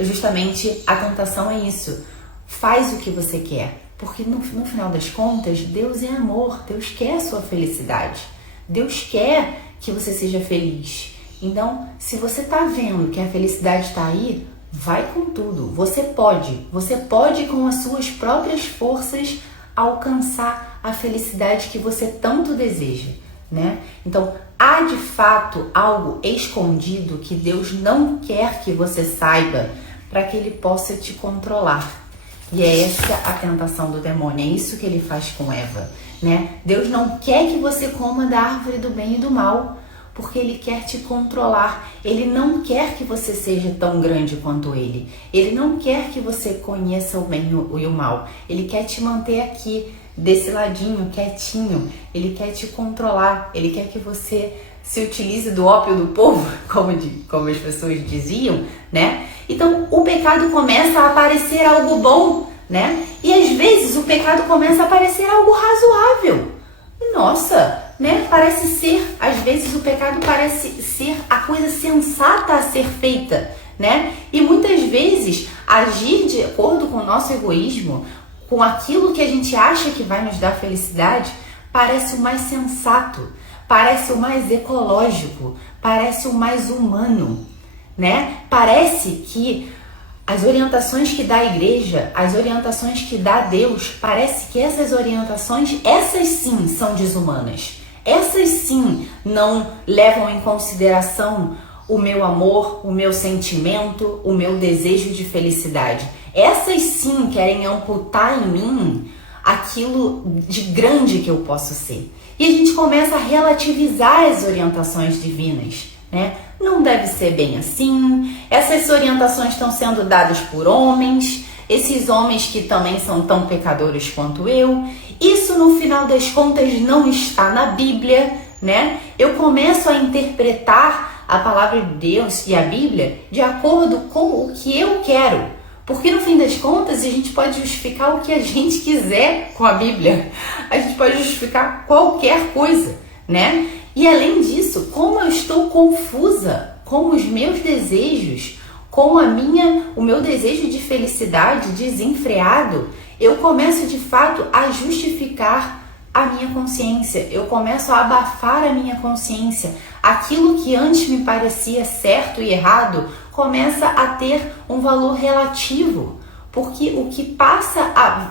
justamente a tentação é isso. Faz o que você quer, porque no final das contas, Deus é amor, Deus quer a sua felicidade, Deus quer que você seja feliz. Então, se você tá vendo que a felicidade está aí, vai com tudo. Você pode com as suas próprias forças alcançar a felicidade que você tanto deseja, né? Então, há de fato algo escondido que Deus não quer que você saiba para que Ele possa te controlar. E é essa a tentação do demônio, é isso que ele faz com Eva, né? Deus não quer que você coma da árvore do bem e do mal, porque Ele quer te controlar. Ele não quer que você seja tão grande quanto Ele. Ele não quer que você conheça o bem e o mal. Ele quer te manter aqui, desse ladinho, quietinho. Ele quer te controlar. Ele quer que você se utilize do ópio do povo, como as pessoas diziam, né? Então, o pecado começa a parecer algo bom, né? E às vezes o pecado começa a parecer algo razoável. Nossa, né? Parece ser, às vezes o pecado parece ser a coisa sensata a ser feita, né? E muitas vezes agir de acordo com o nosso egoísmo, com aquilo que a gente acha que vai nos dar felicidade, parece o mais sensato, parece o mais ecológico, parece o mais humano, né? Parece que as orientações que dá a igreja, as orientações que dá Deus, parece que essas orientações, essas sim são desumanas. Essas sim não levam em consideração o meu amor, o meu sentimento, o meu desejo de felicidade. Essas sim querem amputar em mim aquilo de grande que eu posso ser. E a gente começa a relativizar as orientações divinas, né? Não deve ser bem assim, essas orientações estão sendo dadas por homens, esses homens que também são tão pecadores quanto eu. Isso, no final das contas, não está na Bíblia, né? Eu começo a interpretar a palavra de Deus e a Bíblia de acordo com o que eu quero. Porque no fim das contas a gente pode justificar o que a gente quiser com a Bíblia. A gente pode justificar qualquer coisa, né? E além disso, como eu estou confusa com os meus desejos, com o meu desejo de felicidade desenfreado, eu começo de fato a justificar a minha consciência. Eu começo a abafar a minha consciência. Aquilo que antes me parecia certo e errado começa a ter um valor relativo, porque o que passa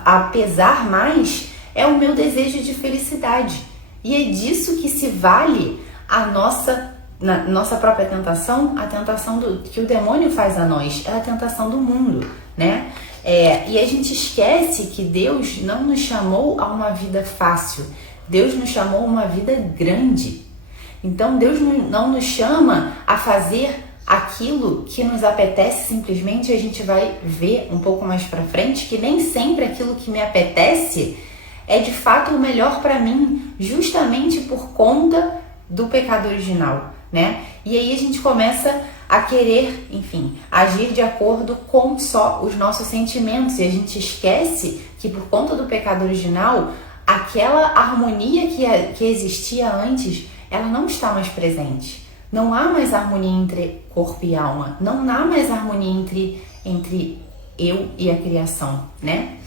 a pesar mais é o meu desejo de felicidade. E é disso que se vale a nossa própria tentação, a tentação que o demônio faz a nós, é a tentação do mundo, né? E a gente esquece que Deus não nos chamou a uma vida fácil, Deus nos chamou a uma vida grande. Então Deus não nos chama a fazer aquilo que nos apetece simplesmente. A gente vai ver um pouco mais pra frente que nem sempre aquilo que me apetece é de fato o melhor para mim, justamente por conta do pecado original, né? E aí a gente começa a querer, enfim, agir de acordo com só os nossos sentimentos, e a gente esquece que por conta do pecado original, aquela harmonia que existia antes, ela não está mais presente. Não há mais harmonia entre corpo e alma, não há mais harmonia entre eu e a criação, né?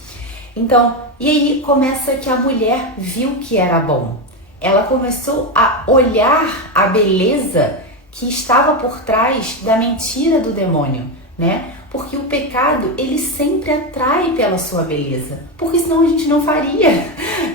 Então, e aí começa que a mulher viu que era bom. Ela começou a olhar a beleza que estava por trás da mentira do demônio, né? Porque o pecado, ele sempre atrai pela sua beleza, porque senão a gente não faria,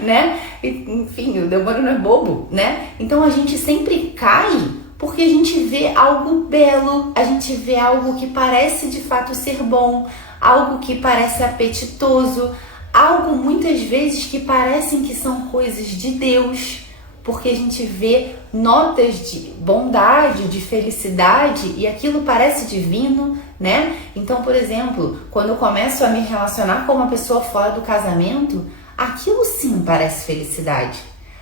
né? Enfim, o demônio não é bobo, né? Então a gente sempre cai porque a gente vê algo belo, a gente vê algo que parece de fato ser bom, algo que parece apetitoso, algo muitas vezes que parecem que são coisas de Deus, porque a gente vê notas de bondade, de felicidade, e aquilo parece divino, né? Então, por exemplo, quando eu começo a me relacionar com uma pessoa fora do casamento, aquilo sim parece felicidade.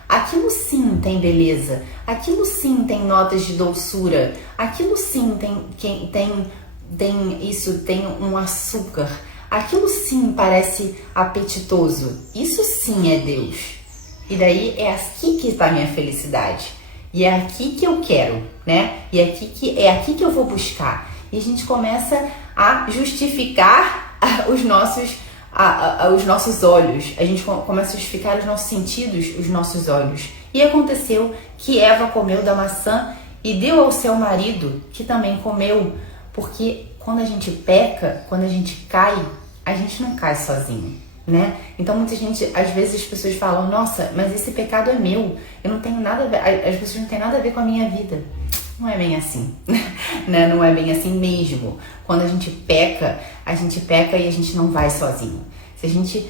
Aquilo sim tem beleza, aquilo sim tem notas de doçura, aquilo sim tem um açúcar, aquilo sim parece apetitoso. Isso sim é Deus. E daí é aqui que está a minha felicidade. E é aqui que eu quero, né? E é aqui que eu vou buscar. E a gente começa a justificar os nossos olhos. A gente começa a justificar os nossos sentidos, os nossos olhos. E aconteceu que Eva comeu da maçã e deu ao seu marido, que também comeu. Porque quando a gente peca, quando a gente cai, a gente não cai sozinho, né? Então muita gente, às vezes as pessoas falam: nossa, mas esse pecado é meu, eu não tenho nada a ver, as pessoas não têm nada a ver com a minha vida. Não é bem assim, né? Não é bem assim mesmo. Quando a gente peca e a gente não vai sozinho. Se a gente,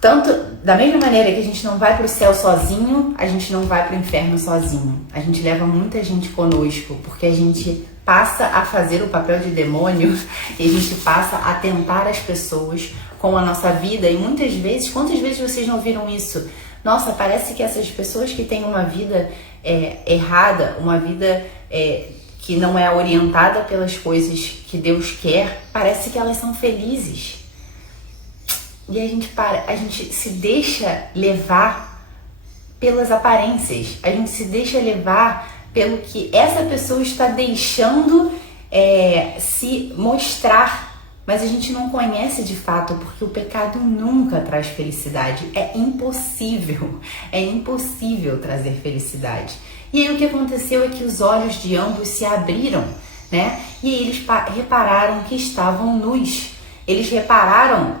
tanto da mesma maneira que a gente não vai para o céu sozinho, a gente não vai para o inferno sozinho. A gente leva muita gente conosco, porque a gente passa a fazer o papel de demônio e a gente passa a tentar as pessoas com a nossa vida. E muitas vezes, quantas vezes vocês não viram isso? Nossa, parece que essas pessoas que têm uma vida errada, uma vida que não é orientada pelas coisas que Deus quer, parece que elas são felizes. E a gente se deixa levar pelas aparências, a gente se deixa levar pelo que essa pessoa está deixando se mostrar. Mas a gente não conhece de fato, porque o pecado nunca traz felicidade. É impossível trazer felicidade. E aí o que aconteceu é que os olhos de ambos se abriram, né? E eles repararam que estavam nus. Eles repararam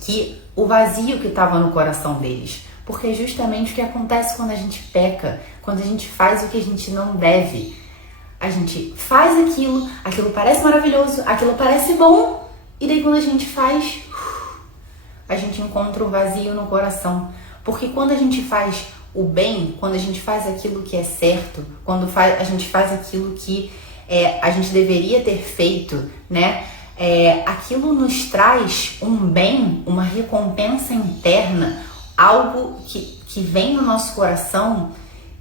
que o vazio que estava no coração deles. Porque é justamente o que acontece quando a gente peca, quando a gente faz o que a gente não deve. A gente faz aquilo parece maravilhoso, aquilo parece bom, e daí quando a gente faz, a gente encontra o vazio no coração. Porque quando a gente faz o bem, quando a gente faz aquilo que é certo, quando a gente faz aquilo que a gente deveria ter feito, né? Aquilo nos traz um bem, uma recompensa interna, algo que vem no nosso coração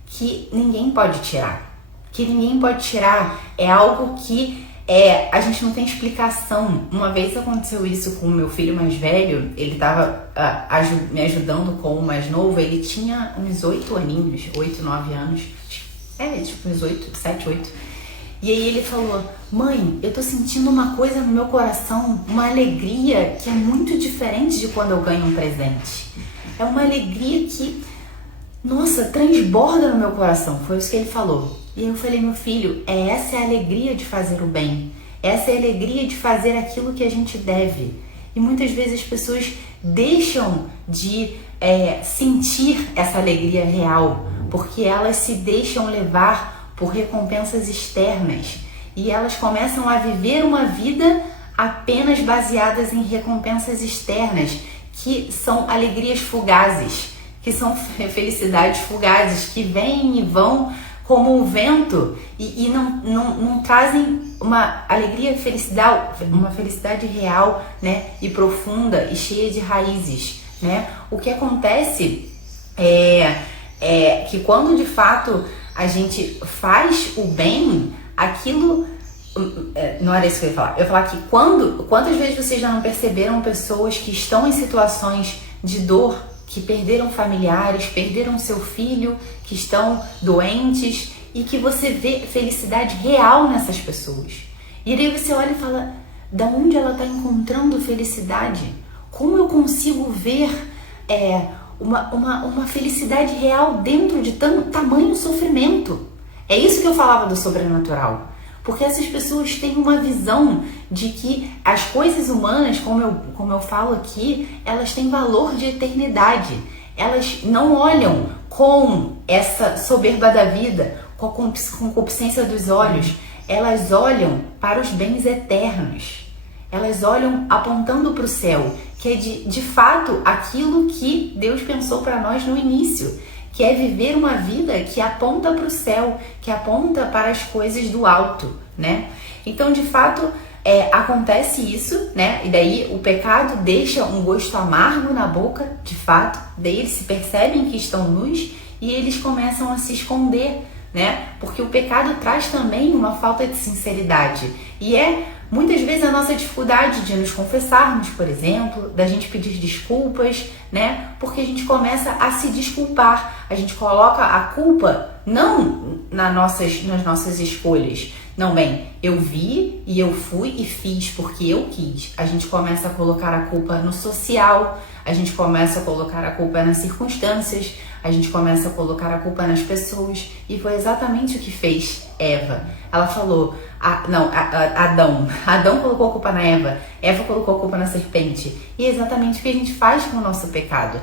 que ninguém pode tirar. Que ninguém pode tirar. É algo que a gente não tem explicação. Uma vez aconteceu isso com o meu filho mais velho, ele estava me ajudando com o mais novo, ele tinha uns 8 aninhos, 8, 9 anos, tipo uns 8, 7, 8. E aí ele falou: mãe, eu tô sentindo uma coisa no meu coração, uma alegria que é muito diferente de quando eu ganho um presente. É uma alegria que, nossa, transborda no meu coração. Foi isso que ele falou. E eu falei: meu filho, essa é a alegria de fazer o bem. Essa é a alegria de fazer aquilo que a gente deve. E muitas vezes as pessoas deixam de sentir essa alegria real, porque elas se deixam levar por recompensas externas. E elas começam a viver uma vida apenas baseadas em recompensas externas, que são alegrias fugazes, que são felicidades fugazes, que vêm e vão como o vento e não trazem uma alegria, uma felicidade real, né, e profunda e cheia de raízes, né? O que acontece é que quando de fato a gente faz o bem, aquilo... Não era isso que eu ia falar. Eu ia falar que quantas vezes vocês já não perceberam pessoas que estão em situações de dor, que perderam familiares, perderam seu filho, que estão doentes, e que você vê felicidade real nessas pessoas. E aí você olha e fala: da onde ela está encontrando felicidade? Como eu consigo ver uma felicidade real dentro de tamanho sofrimento? É isso que eu falava do sobrenatural. Porque essas pessoas têm uma visão de que as coisas humanas, como eu falo aqui, elas têm valor de eternidade. Elas não olham com essa soberba da vida, com a concupiscência dos olhos. Elas olham para os bens eternos. Elas olham apontando para o céu, que é de fato aquilo que Deus pensou para nós no início, que é viver uma vida que aponta para o céu, que aponta para as coisas do alto, né? Então, de fato, acontece isso, né? E daí o pecado deixa um gosto amargo na boca, de fato. Daí eles se percebem que estão nus e eles começam a se esconder, né? Porque o pecado traz também uma falta de sinceridade. E muitas vezes a nossa dificuldade de nos confessarmos, por exemplo, da gente pedir desculpas, né? Porque a gente começa a se desculpar. A gente coloca a culpa não nas nossas escolhas. Não, bem, eu vi e eu fui e fiz porque eu quis. A gente começa a colocar a culpa no social, a gente começa a colocar a culpa nas circunstâncias, a gente começa a colocar a culpa nas pessoas. E foi exatamente o que fez Eva. Ela falou, Adão colocou a culpa na Eva colocou a culpa na serpente. E é exatamente o que a gente faz com o nosso pecado.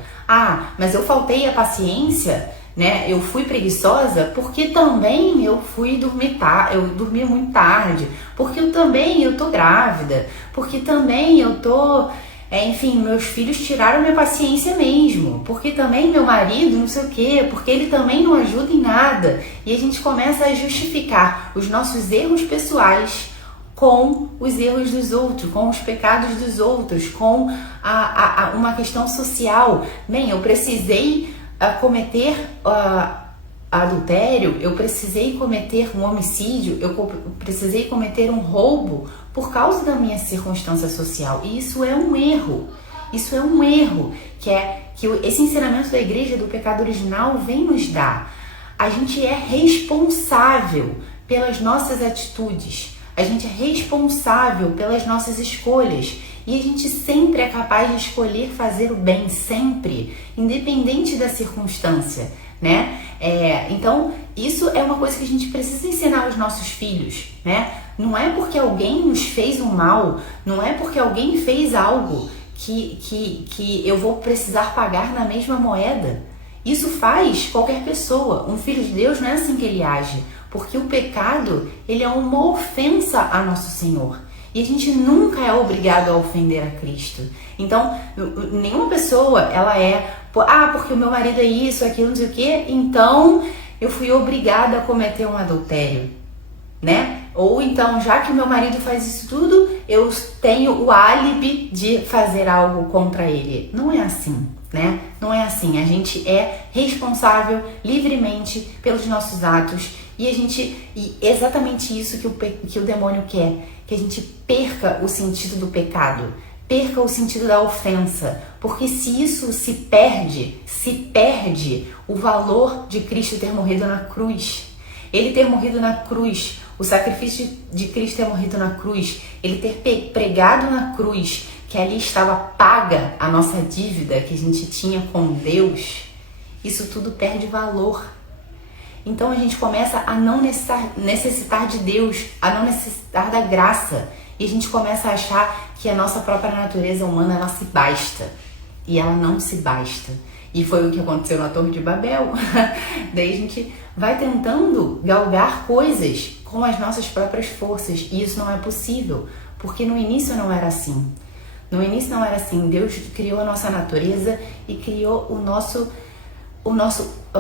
Mas eu faltei a paciência, né? Eu fui preguiçosa porque também eu fui dormir eu dormi muito tarde, porque eu tô grávida, porque também eu tô... enfim, meus filhos tiraram minha paciência mesmo, porque também meu marido não sei o quê, porque ele também não ajuda em nada. E a gente começa a justificar os nossos erros pessoais com os erros dos outros, com os pecados dos outros, com uma questão social. Bem, eu precisei cometer adultério, eu precisei cometer um homicídio, eu precisei cometer um roubo por causa da minha circunstância social. E isso é um erro. Isso é um erro que esse ensinamento da igreja do pecado original vem nos dar. A gente é responsável pelas nossas atitudes. A gente é responsável pelas nossas escolhas. E a gente sempre é capaz de escolher fazer o bem, sempre, independente da circunstância, né? Então, isso é uma coisa que a gente precisa ensinar aos nossos filhos, né? Não é porque alguém nos fez um mal, não é porque alguém fez algo que eu vou precisar pagar na mesma moeda. Isso faz qualquer pessoa. Um filho de Deus não é assim que ele age, porque o pecado, ele é uma ofensa a nosso Senhor. E a gente nunca é obrigado a ofender a Cristo. Então, nenhuma pessoa, ela porque o meu marido é isso, aquilo, não sei o quê, então eu fui obrigada a cometer um adultério, né? Ou então, já que o meu marido faz isso tudo, eu tenho o álibi de fazer algo contra ele. Não é assim, né? Não é assim. A gente é responsável livremente pelos nossos atos e exatamente isso que o demônio quer, que a gente perca o sentido do pecado, perca o sentido da ofensa, porque se isso se perde o valor de Cristo ter morrido na cruz. Ele ter morrido na cruz, o sacrifício de Cristo ter morrido na cruz, ele ter pregado na cruz, que ali estava paga a nossa dívida que a gente tinha com Deus, isso tudo perde valor. Então a gente começa a não necessitar de Deus, a não necessitar da graça. E a gente começa a achar que a nossa própria natureza humana, ela se basta. E ela não se basta. E foi o que aconteceu na Torre de Babel. Daí a gente vai tentando galgar coisas com as nossas próprias forças. E isso não é possível, porque no início não era assim. No início não era assim. Deus criou a nossa natureza e criou a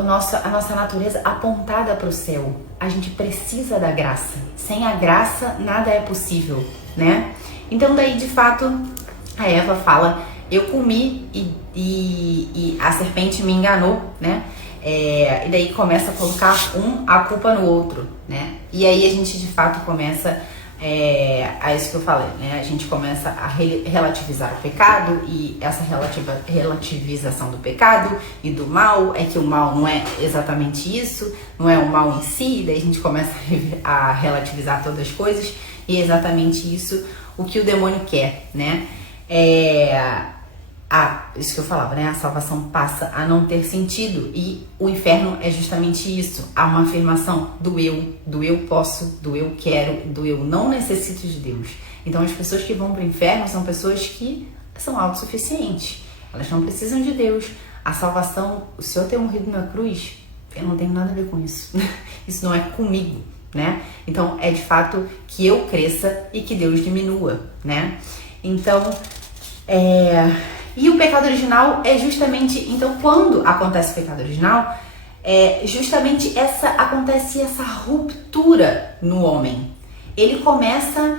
nossa natureza apontada para o céu. A gente precisa da graça. Sem a graça, nada é possível, né? Então daí, de fato, a Eva fala, eu comi e a serpente me enganou, né? E daí começa a colocar a culpa no outro, né? E aí a gente, de fato, começa a isso que eu falei, né? A gente começa a relativizar o pecado, e essa relativização do pecado e do mal é que o mal não é exatamente isso, não é o mal em si. Daí a gente começa a relativizar todas as coisas, e é exatamente isso o que o demônio quer, né? Isso que eu falava, né? A salvação passa a não ter sentido, e o inferno é justamente isso. Há uma afirmação do eu posso, do eu quero, do eu não necessito de Deus. Então as pessoas que vão para o inferno são pessoas que são autossuficientes, elas não precisam de Deus. A salvação, o Senhor ter morrido na cruz, eu não tenho nada a ver com isso. Isso não é comigo, né? Então é de fato que eu cresça e que Deus diminua, né? Então, e o pecado original é justamente... Então, quando acontece o pecado original, justamente acontece essa ruptura no homem. Ele começa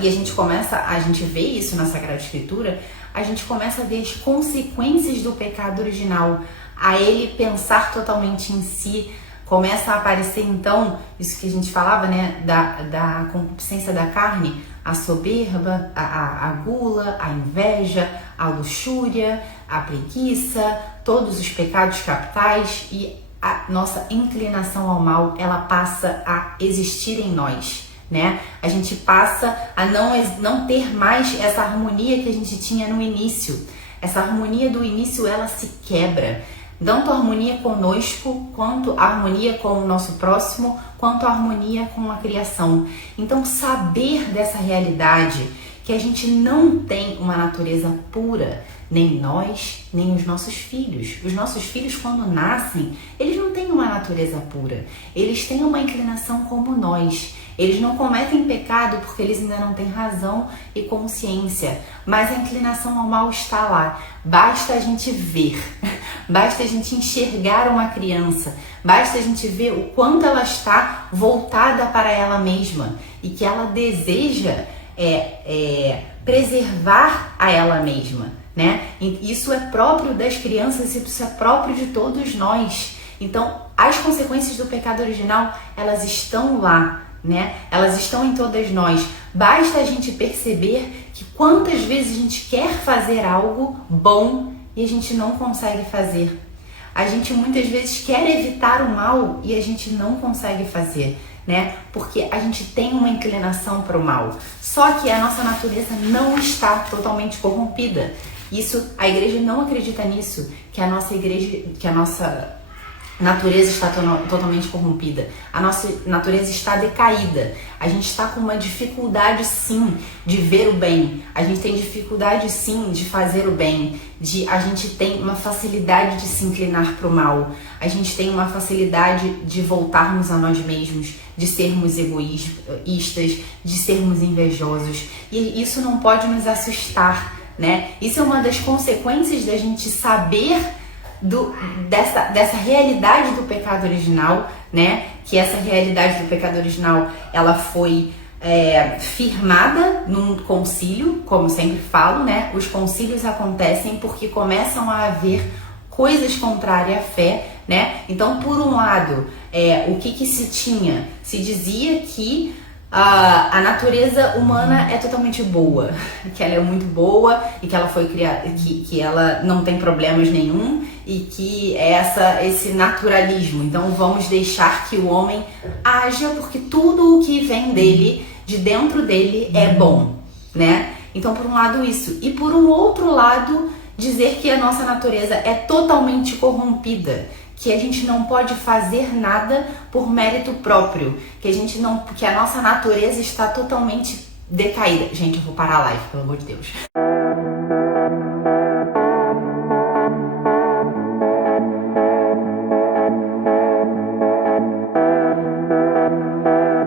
e a gente vê isso na Sagrada Escritura, a gente começa a ver as consequências do pecado original, a ele pensar totalmente em si. Começa a aparecer, então, isso que a gente falava, né, da concupiscência da carne, a soberba, a gula, a inveja, a luxúria, a preguiça, todos os pecados capitais, e a nossa inclinação ao mal, ela passa a existir em nós, né? A gente passa a não ter mais essa harmonia que a gente tinha no início. Essa harmonia do início, ela se quebra. Tanto a harmonia conosco, quanto a harmonia com o nosso próximo, quanto a harmonia com a criação. Então, saber dessa realidade, que a gente não tem uma natureza pura, nem nós, nem os nossos filhos. Os nossos filhos, quando nascem, eles não têm uma natureza pura. Eles têm uma inclinação como nós. Eles não cometem pecado porque eles ainda não têm razão e consciência, mas a inclinação ao mal está lá. Basta a gente ver, basta a gente enxergar uma criança, basta a gente ver o quanto ela está voltada para ela mesma e que ela deseja preservar a ela mesma, né? E isso é próprio das crianças, isso é próprio de todos nós. Então, as consequências do pecado original, elas estão lá, né? Elas estão em todas nós. Basta a gente perceber que quantas vezes a gente quer fazer algo bom e a gente não consegue fazer. A gente muitas vezes quer evitar o mal e a gente não consegue fazer, né? Porque a gente tem uma inclinação para o mal. Só que a nossa natureza não está totalmente corrompida. Isso, a igreja não acredita nisso, que a nossa igreja, que a nossa natureza está totalmente corrompida, a nossa natureza está decaída, a gente está com uma dificuldade sim de ver o bem, a gente tem dificuldade sim de fazer o bem, a gente tem uma facilidade de se inclinar para o mal, a gente tem uma facilidade de voltarmos a nós mesmos, de sermos egoístas, de sermos invejosos, e isso não pode nos assustar, né? Isso é uma das consequências da gente saber dessa realidade do pecado original, né? Que essa realidade do pecado original, ela foi firmada num concílio, como sempre falo, né? Os concílios acontecem porque começam a haver coisas contrárias à fé, né? Então, por um lado, o que se tinha? Se dizia que a natureza humana é totalmente boa, que ela é muito boa e que ela foi criada, que ela não tem problemas nenhum e que esse naturalismo. Então vamos deixar que o homem haja porque tudo o que vem dele, de dentro dele, é bom, né? Então por um lado isso, e por um outro lado dizer que a nossa natureza é totalmente corrompida, que a gente não pode fazer nada por mérito próprio, que a nossa natureza está totalmente decaída. Gente, eu vou parar a live, pelo amor de Deus.